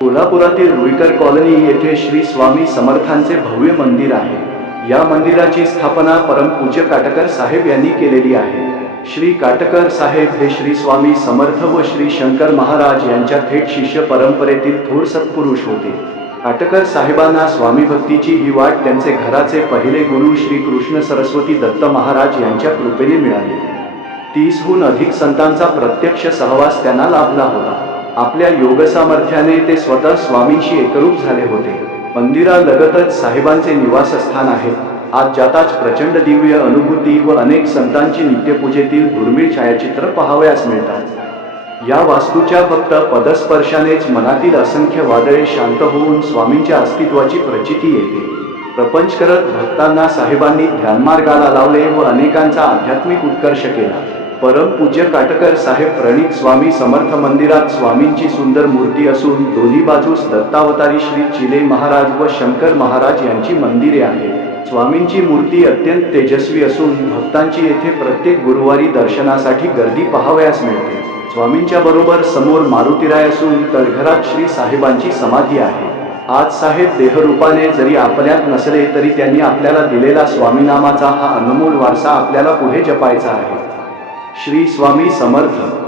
कोल्हापुरातील रुईकर कॉलनी येथे श्री स्वामी समर्थांचे भव्य मंदिर आहे। या मंदिराची स्थापना परमपूज्य काटकर साहेब यांनी केलेली आहे। श्री काटकर साहेब हे श्री स्वामी समर्थ व श्री शंकर महाराज यांच्या थेट शिष्य परंपरेतील थोर सत्पुरुष होते। काटकर साहेबांना स्वामी भक्तीची ही वाट त्यांचे घराचे पहिले गुरु श्री कृष्ण सरस्वती दत्त महाराज यांच्या कृपेने मिळाली। 30हून अधिक संतांचा प्रत्यक्ष सहवास त्यांना लाभला होता। आपल्या योगसामर्थ्याने ते स्वतः स्वामींशी एकरूप झाले होते। मंदिरालगतच साहेबांचे निवासस्थान आहे। आज जाताच प्रचंड दिव्य अनुभूती व अनेक संतांची नित्यपूजेतील दुर्मिळ छायाचित्र पाहावयास मिळतात। या वास्तूच्या फक्त पदस्पर्शानेच मनातील असंख्य वादळे शांत होऊन स्वामींच्या अस्तित्वाची प्रचिती येते। प्रपंच करत भक्तांना साहेबांनी ध्यानमार्गाला लावले व अनेकांचा आध्यात्मिक उत्कर्ष केला। परमपूज्य काटकर साहेब प्रणीत स्वामी समर्थ मंदिरात स्वामींची सुंदर मूर्ती असून दोन्ही बाजूस दत्तावतारी श्री चिले महाराज व शंकर महाराज यांची मंदिरे आहेत। स्वामींची मूर्ती अत्यंत तेजस्वी असून भक्तांची येथे प्रत्येक गुरुवारी दर्शनासाठी गर्दी पाहावयास मिळते। स्वामींच्या बरोबर समोर मारुतीराय असून तळघरात श्री साहेबांची समाधी आहे। आज साहेब देहरूपाने जरी आपल्यात नसले तरी त्यांनी आपल्याला दिलेला स्वामीनामाचा हा अनमोल वारसा आपल्याला पुढे जपायचा आहे। श्री स्वामी समर्थ।